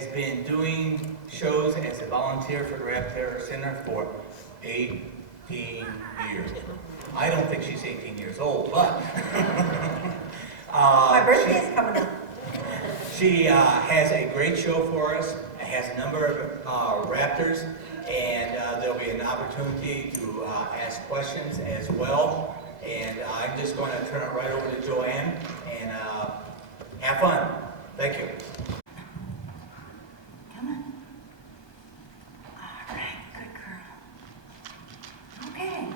has been doing shows as a volunteer for the Raptor Center for 18 years. I don't think she's 18 years old, but My birthday is coming up. she has a great show for us. It has a number of Raptors, and there'll be an opportunity to ask questions as well. And I'm just going to turn it right over to Joanne and have fun. Thank you. Come on. All right, good girl. Okay.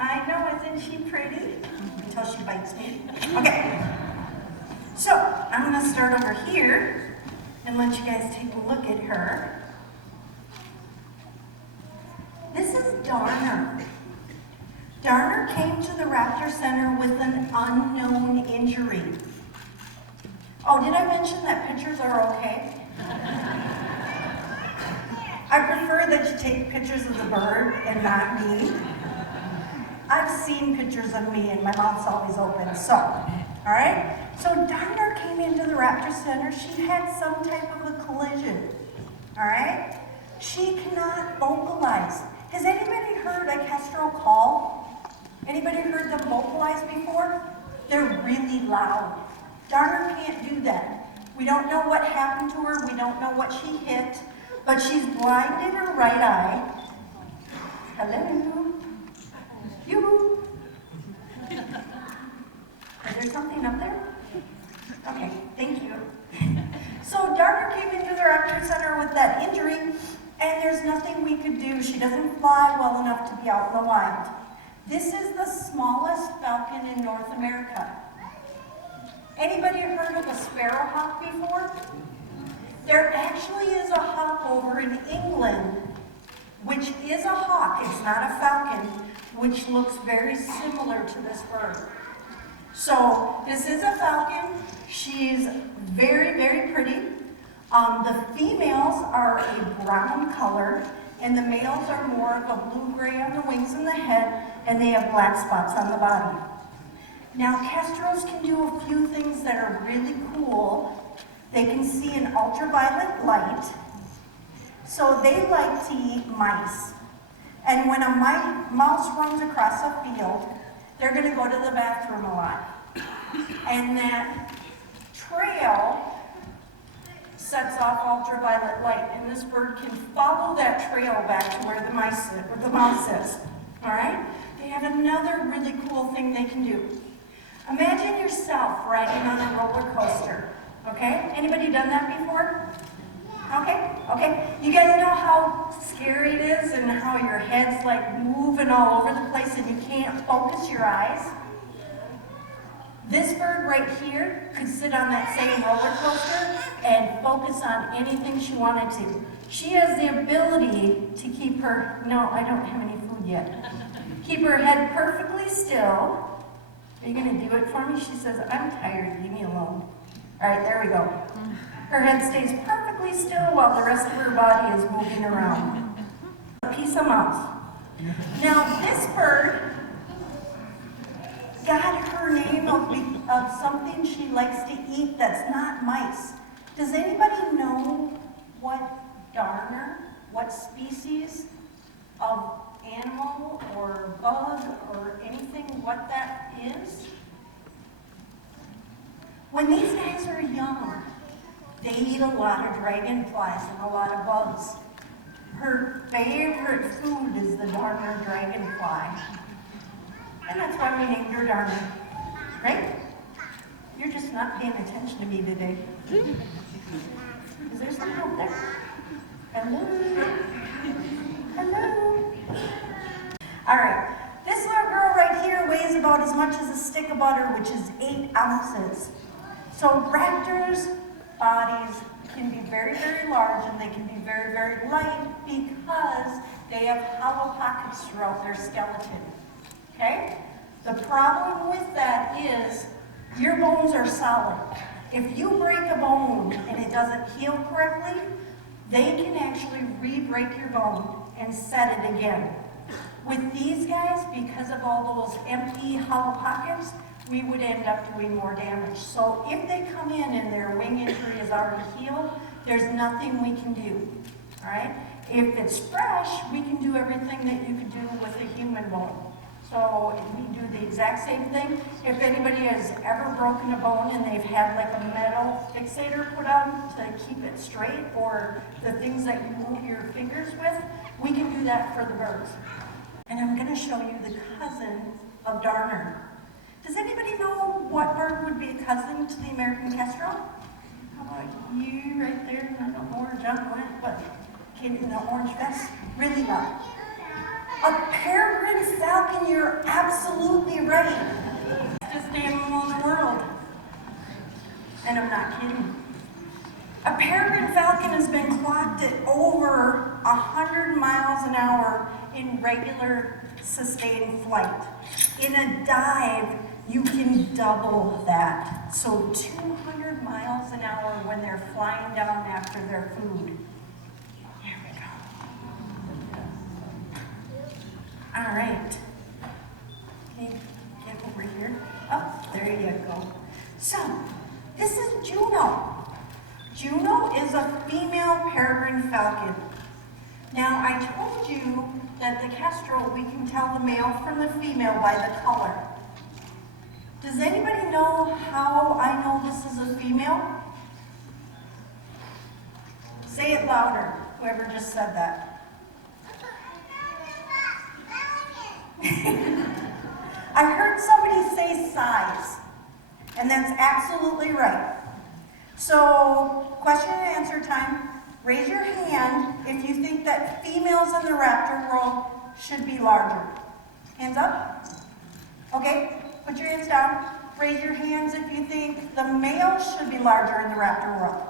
I know, isn't she pretty? Until she bites me. Okay. So, I'm going to start over here and let you guys take a look at her. This is Darner. Darner came to the Raptor Center with an unknown injury. Oh, did I mention that pictures are okay? I prefer that you take pictures of the bird and not me. I've seen pictures of me and my mouth's always open, so, all right? So Darner came into the Raptor Center. She had some type of a collision, all right? She cannot vocalize. Has anybody heard a kestrel call? Anybody heard them vocalize before? They're really loud. Darner can't do that. We don't know what happened to her. We don't know what she hit, but she's blind in her right eye. Hello. Yoo-hoo. Is there something up there? Okay, thank you. So Darner came into the Raptor Center with that injury, and there's nothing we could do. She doesn't fly well enough to be out in the wild. This is the smallest falcon in North America. Anybody heard of a sparrowhawk before? There actually is a hawk over in England, which is a hawk, it's not a falcon, which looks very similar to this bird. So this is a falcon. She's very, very pretty. The females are a brown color, and the males are more of a blue-gray on the wings and the head, and they have black spots on the body. Now, kestrels can do a few things that are really cool. They can see in ultraviolet light, so they like to eat mice. And when a mouse runs across a field, they're going to go to the bathroom a lot. And that trail sets off ultraviolet light, and this bird can follow that trail back to where the mouse is. All right? They have another really cool thing they can do. Imagine yourself riding on a roller coaster. Okay? Anybody done that before? Okay? Okay. You guys know how scary it is and how your head's like moving all over the place and you can't focus your eyes? This bird right here could sit on that same roller coaster and focus on anything she wanted to. She has the ability to keep her, no, I don't have any food yet. Keep her head perfectly still. Are you going to do it for me? She says, I'm tired, leave me alone. All right, there we go. Her head stays perfectly still while the rest of her body is moving around. A piece of mouse. Now, this bird got her name of something she likes to eat that's not mice. Does anybody know what species of animal or bug or anything, what that is? When these guys are young, they eat a lot of dragonflies and a lot of bugs. Her favorite food is the Darner dragonfly. And that's why we named her Darner, right? You're just not paying attention to me today. Is there something out there? Hello? Hello? All right, this little girl right here weighs about as much as a stick of butter, which is 8 ounces. So raptors' bodies can be very, very large and they can be very, very light because they have hollow pockets throughout their skeleton. Okay? The problem with that is your bones are solid. If you break a bone and it doesn't heal correctly, they can actually re-break your bone and set it again. With these guys, because of all those empty hollow pockets, we would end up doing more damage. So if they come in and their wing injury is already healed, there's nothing we can do, all right? If it's fresh, we can do everything that you could do with a human bone. So we do the exact same thing. If anybody has ever broken a bone and they've had like a metal fixator put on to keep it straight, or the things that you move your fingers with, we can do that for the birds. And I'm going to show you the cousin of Darner. Does anybody know what bird would be a cousin to the American kestrel? How about you right there? I don't know where John went, but kid in the orange vest, really loud. A peregrine falcon, you're absolutely right. Fastest animal in the world. And I'm not kidding. A peregrine falcon has been clocked at over 100 miles an hour in regular sustained flight. In a dive, you can double that. So 200 miles an hour when they're flying down after their food. Here we go. All right. Okay, get over here. Oh, there you go. So, this is Juno. Juno is a female peregrine falcon. Now, I told you that the kestrel, we can tell the male from the female by the color. Does anybody know how I know this is a female? Say it louder, whoever just said that. I heard somebody say size, and that's absolutely right. So, question and answer time. Raise your hand if you think that females in the raptor world should be larger. Hands up. Okay, put your hands down. Raise your hands if you think the males should be larger in the raptor world.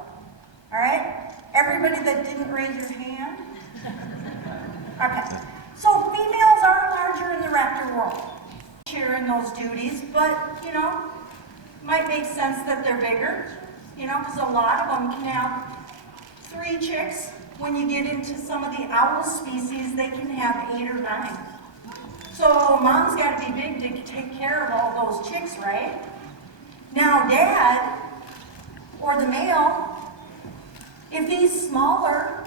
All right? Everybody that didn't raise your hand? Okay. So females are larger in the raptor world. Share in those duties, but, you know, might make sense that they're bigger, you know, because a lot of them can have 3 chicks. When you get into some of the owl species, they can have 8 or 9. So mom's got to be big to take care of all those chicks, right? Now dad, or the male, if he's smaller,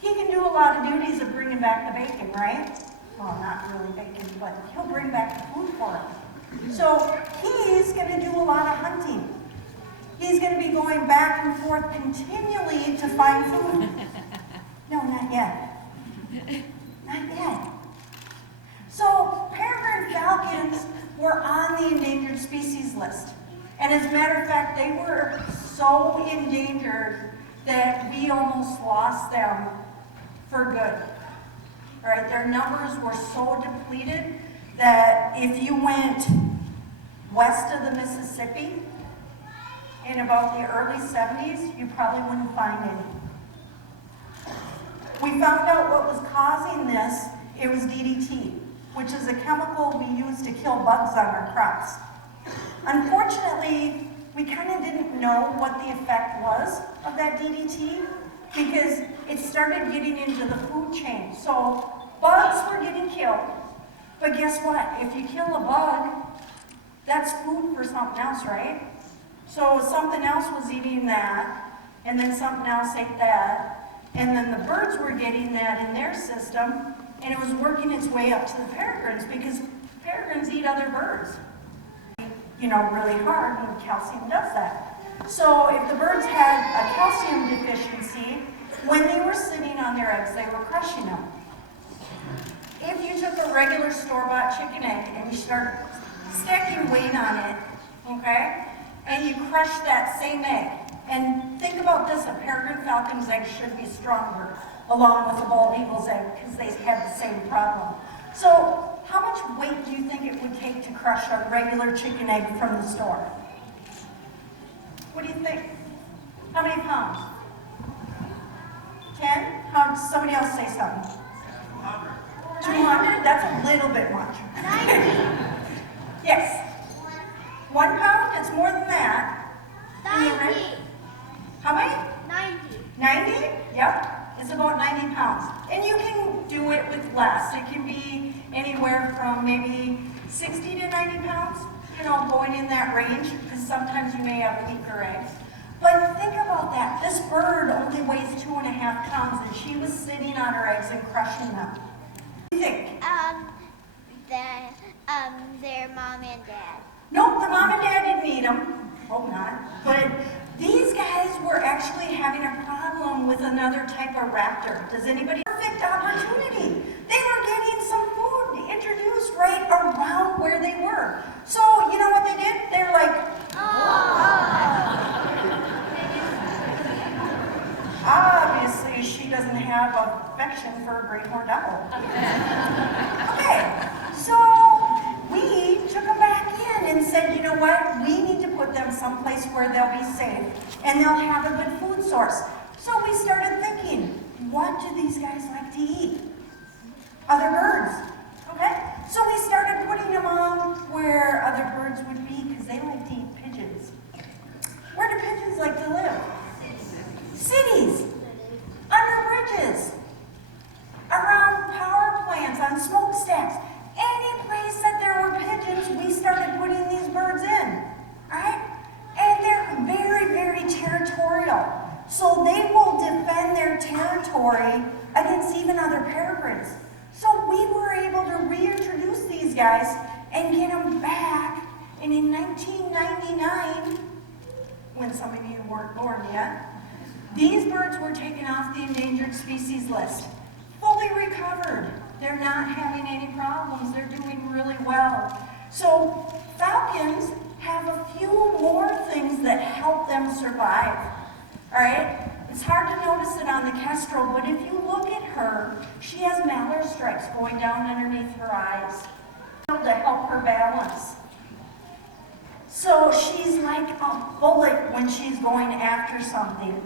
he can do a lot of duties of bringing back the bacon, right? Well, not really bacon, but he'll bring back the food for him. So he's going to do a lot of hunting. He's going to be going back and forth continually to find food. No, not yet. Not yet. So peregrine falcons were on the endangered species list. And as a matter of fact, they were so endangered that we almost lost them for good. All right, their numbers were so depleted that if you went west of the Mississippi in about the early 70s, you probably wouldn't find any. We found out what was causing this. It was DDT, which is a chemical we use to kill bugs on our crops. Unfortunately, we kind of didn't know what the effect was of that DDT because it started getting into the food chain. So bugs were getting killed, but guess what? If you kill a bug, that's food for something else, right? So something else was eating that, and then something else ate that, and then the birds were getting that in their system, and it was working its way up to the peregrines because peregrines eat other birds. You know, really hard, and calcium does that. So if the birds had a calcium deficiency, when they were sitting on their eggs, they were crushing them. If you took a regular store-bought chicken egg and you start stacking weight on it, okay, and you crush that same egg, and think about this, a peregrine falcon's egg should be stronger, along with a bald eagle's egg, because they have the same problem. So how much weight do you think it would take to crush a regular chicken egg from the store? What do you think? How many pounds? 10? Somebody else say something. 200? That's a little bit much. 90. Yes. 1 pound? It's more than that. 90. How many? 90. 90? Yep. It's about 90 pounds. And you can do it with less. It can be anywhere from maybe 60 to 90 pounds. going in that range, because sometimes you may have weaker eggs. But think about that. This bird only weighs 2.5 pounds, and she was sitting on her eggs and crushing them. What do you think? Their mom and dad. Nope, the mom and dad didn't eat them. Hope not. But these guys were actually having a problem with another type of raptor. Does anybody? Perfect opportunity. They were getting some food introduced right around where they were. So, you know what they did? They're like, obviously she doesn't have affection for a great horned owl. Okay, so we took them back in and said, you know what? We need to put them someplace where they'll be safe and they'll have a good food source. So we started thinking, what do these guys like to eat? Other birds, okay? So we started putting them on where other birds would be because they like to eat pigeons. Where do pigeons like to live? Cities, under bridges, around power plants, on smokestacks. Any place that there were pigeons, we started putting these birds in, right? And they're very, very territorial. So they will defend their territory against even other peregrines. So we were able to reintroduce these guys and get them back. And in 1999, when some of you weren't born yet, these birds were taken off the endangered species list. Fully recovered. They're not having any problems. They're doing really well. So falcons have a few more things that help them survive. All right? It's hard to notice it on the kestrel, but if you look at her, she has mallard stripes going down underneath her eyes to help her balance. So she's like a bullet when she's going after something.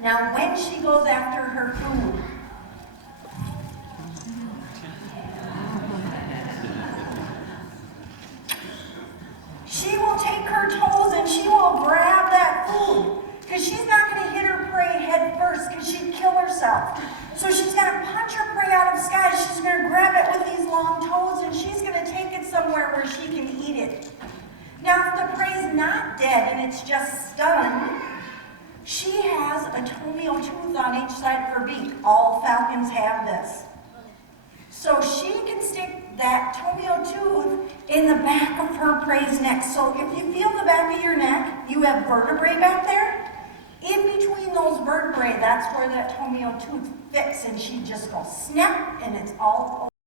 Now, when she goes after her food, she will take her toes and she will grab that food. Because she's not going to hit her prey head first because she'd kill herself. So she's going to punch her prey out of the sky. She's going to grab it with these long toes and she's going to take it somewhere where she can eat it. Now, if the prey's not dead and it's just stunned, she has a toenail tooth on each side of her beak. All falcons have this. So she can stick that toenail tooth in the back of her prey's neck. So if you feel the back of your neck, you have vertebrae back there. In between those vertebrae, that's where that toenail tooth fits, and she just goes snap, and it's all